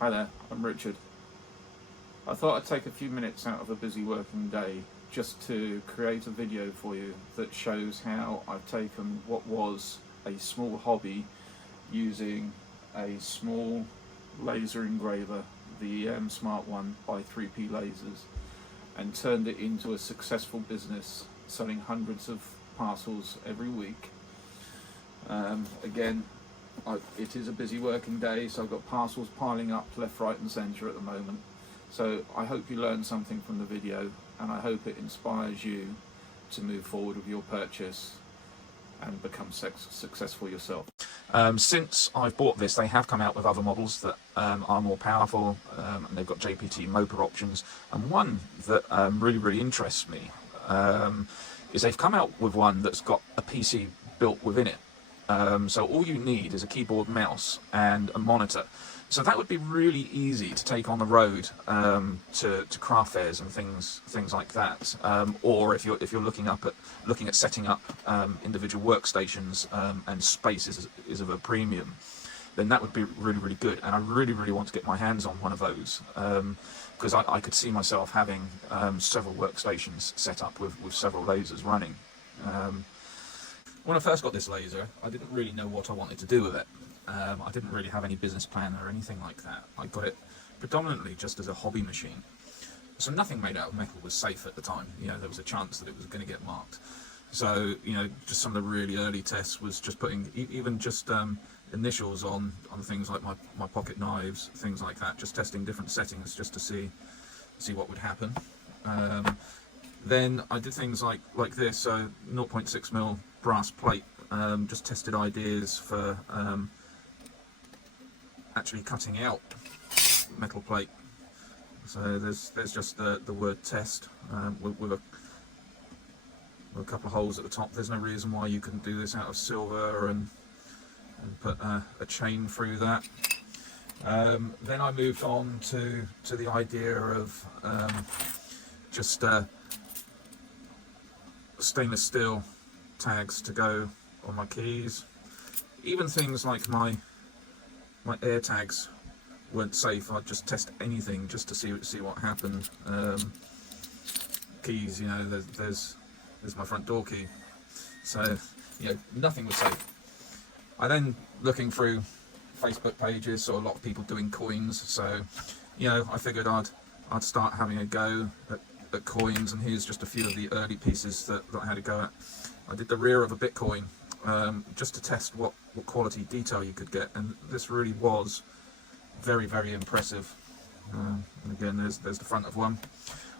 Hi there, I'm Richard. I thought I'd take a few minutes out of a busy working day just to create a video for you that shows how I've taken what was a small hobby using a small laser engraver, the Smart One by 3P Lasers, and turned it into a successful business, selling hundreds of parcels every week. Again, it is a busy working day, so I've got parcels piling up left, right and centre at the moment. So I hope you learned something from the video, and I hope it inspires you to move forward with your purchase and become successful yourself. Since I've bought this, they have come out with other models that are more powerful, and they've got JPT MOPA options. And one that really interests me is they've come out with one that's got a PC built within it. So all you need is a keyboard, mouse and a monitor. So that would be really easy to take on the road to craft fairs and things like that. Or if you're looking at setting up individual workstations and space is of a premium, then that would be really good. And I really want to get my hands on one of those because I could see myself having several workstations set up with several lasers running. When I first got this laser, I didn't really know what I wanted to do with it. I didn't really have any business plan or anything like that. I got it predominantly just as a hobby machine. So nothing made out of metal was safe at the time. You know, there was a chance that it was going to get marked. So, you know, just some of the really early tests was just putting even just initials on things like my pocket knives, things like that, just testing different settings just to see what would happen. Then I did things like this, so 0.6mm brass plate, just tested ideas for actually cutting out metal plate. So there's just the word test with a couple of holes at the top. There's no reason why you couldn't do this out of silver and put a chain through that. Then I moved on to the idea of just stainless steel tags to go on my keys. Even things like my air tags weren't safe. I'd just test anything just to see what happened. Keys, you know, there's my front door key. So, you know, nothing was safe. I then, looking through Facebook pages, saw a lot of people doing coins. So, you know, I figured I'd start having a go at coins, and here's just a few of the early pieces that I had a go at. I did the rear of a Bitcoin just to test what quality detail you could get, and this really was very impressive. And again, there's the front of one.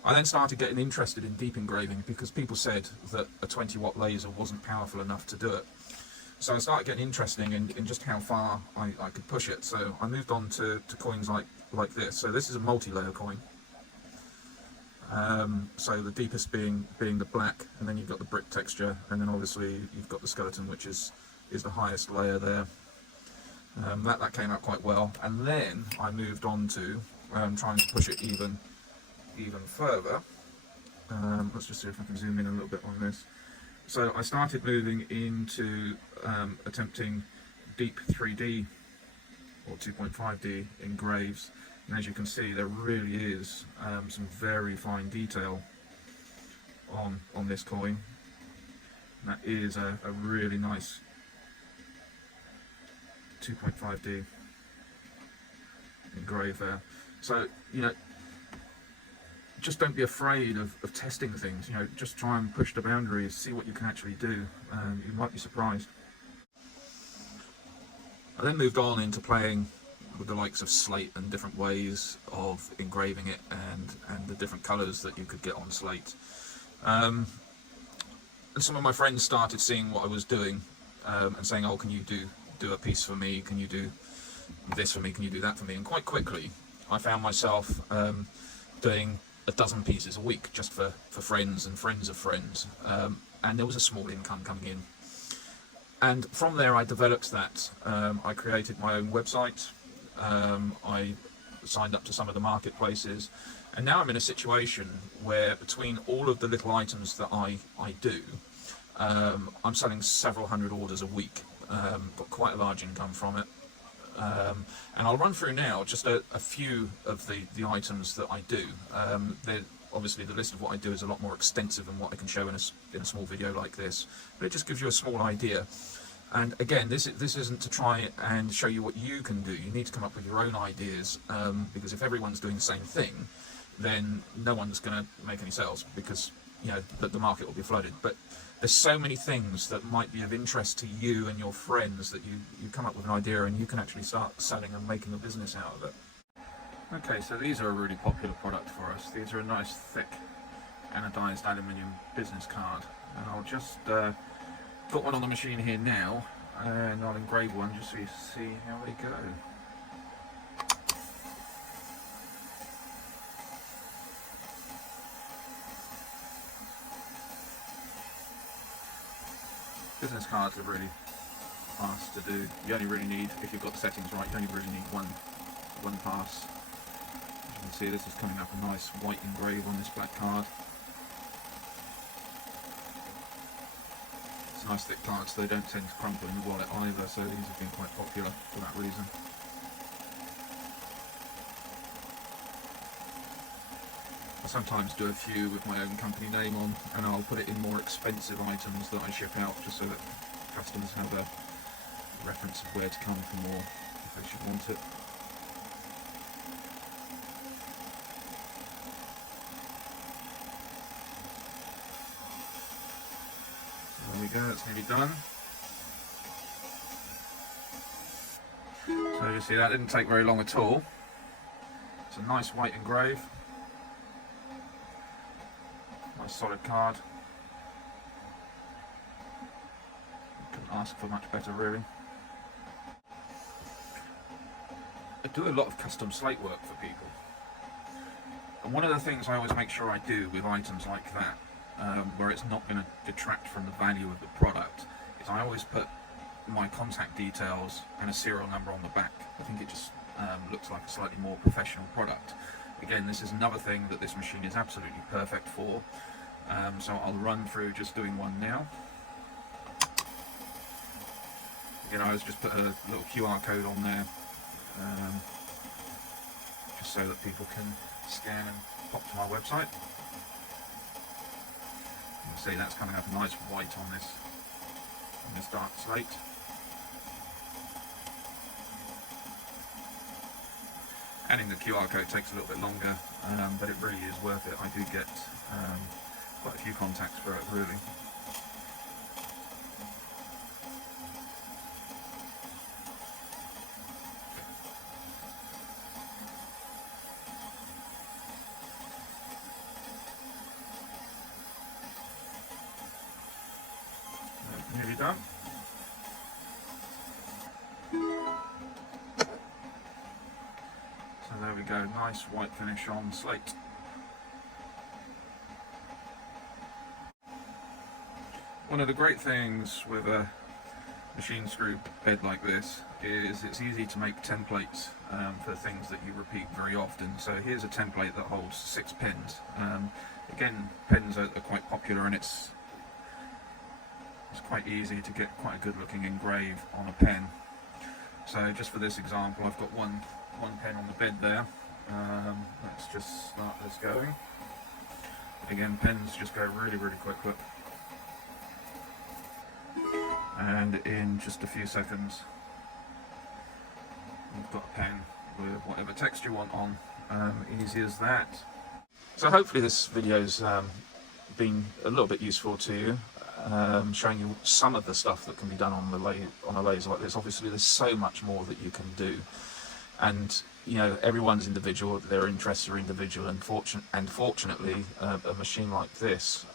I then started getting interested in deep engraving because people said that a 20-watt laser wasn't powerful enough to do it. So I started getting interested in just how far I could push it. So I moved on to coins like this. So this is a multi-layer coin. So the deepest being the black, and then you've got the brick texture, and then obviously you've got the skeleton, which is the highest layer there. That came out quite well, and then I moved on to trying to push it even further. Let's just see if I can zoom in a little bit on this. So I started moving into attempting deep 3D or 2.5D engraves. And as you can see, there really is some very fine detail on this coin. And that is a really nice 2.5D engrave there. So, you know, just don't be afraid of testing things. You know, just try and push the boundaries, see what you can actually do. You might be surprised. I then moved on into playing with the likes of slate and different ways of engraving it, and the different colours that you could get on slate. And some of my friends started seeing what I was doing and saying, oh, can you do a piece for me? Can you do this for me? Can you do that for me? And quite quickly I found myself doing a dozen pieces a week just for friends and friends of friends, and there was a small income coming in. And from there I developed that. I created my own website. I signed up to some of the marketplaces, and now I'm in a situation where between all of the little items that I do, I'm selling several hundred orders a week. Got quite a large income from it. and I'll run through now just a few of the items that I do. Obviously the list of what I do is a lot more extensive than what I can show in a small video like this, but it just gives you a small idea. And again, this isn't to try and show you what you can do. You need to come up with your own ideas, because if everyone's doing the same thing, then no one's going to make any sales, because you know the market will be flooded. But there's so many things that might be of interest to you and your friends that you come up with an idea and you can actually start selling and making a business out of it. Okay, so these are a really popular product for us. These are a nice thick anodized aluminium business card, and I'll just put one on the machine here now, and I'll engrave one just so you see how they go. Business cards are really fast to do. You only really need, if you've got the settings right, you only really need one pass. As you can see, this is coming up a nice white engrave on this black card. It's a nice thick card, so they don't tend to crumple in your wallet either, so these have been quite popular for that reason. I sometimes do a few with my own company name on, and I'll put it in more expensive items that I ship out, just so that customers have a reference of where to come for more if they should want it. There we go, that's nearly done. So you see, that didn't take very long at all. It's a nice white engrave. Nice solid card. Couldn't ask for much better, really. I do a lot of custom slate work for people. And one of the things I always make sure I do with items like that, where it's not going to detract from the value of the product, is I always put my contact details and a serial number on the back. I think it just looks like a slightly more professional product. Again, this is another thing that this machine is absolutely perfect for. So I'll run through just doing one now. Again, I always just put a little QR code on there, just so that people can scan and pop to my website. You can see that's coming up nice white on this dark slate. Adding the QR code takes a little bit longer, but it really is worth it. I do get quite a few contacts for it, really. Nearly done. So there we go, nice white finish on slate. One of the great things with a machine screw bed like this is it's easy to make templates for things that you repeat very often. So here's a template that holds 6 pins. Again, pens are quite popular, and it's quite easy to get quite a good looking engrave on a pen. So just for this example, I've got one pen on the bed there. Let's just start this going. Again, pens just go really, really quick. And in just a few seconds, you've got a pen with whatever text you want on. Easy as that. So hopefully this video's been a little bit useful to you, showing you some of the stuff that can be done on a laser like this. Obviously there's so much more that you can do, and you know, everyone's individual, their interests are individual, and fortunately a machine like this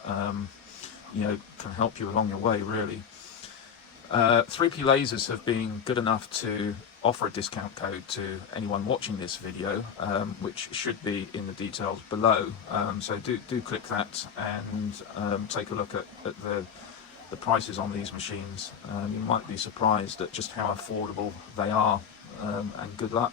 you know, can help you along your way, really. 3P Lasers have been good enough to offer a discount code to anyone watching this video, which should be in the details below. So do click that and take a look at the prices on these machines. You might be surprised at just how affordable they are, and good luck.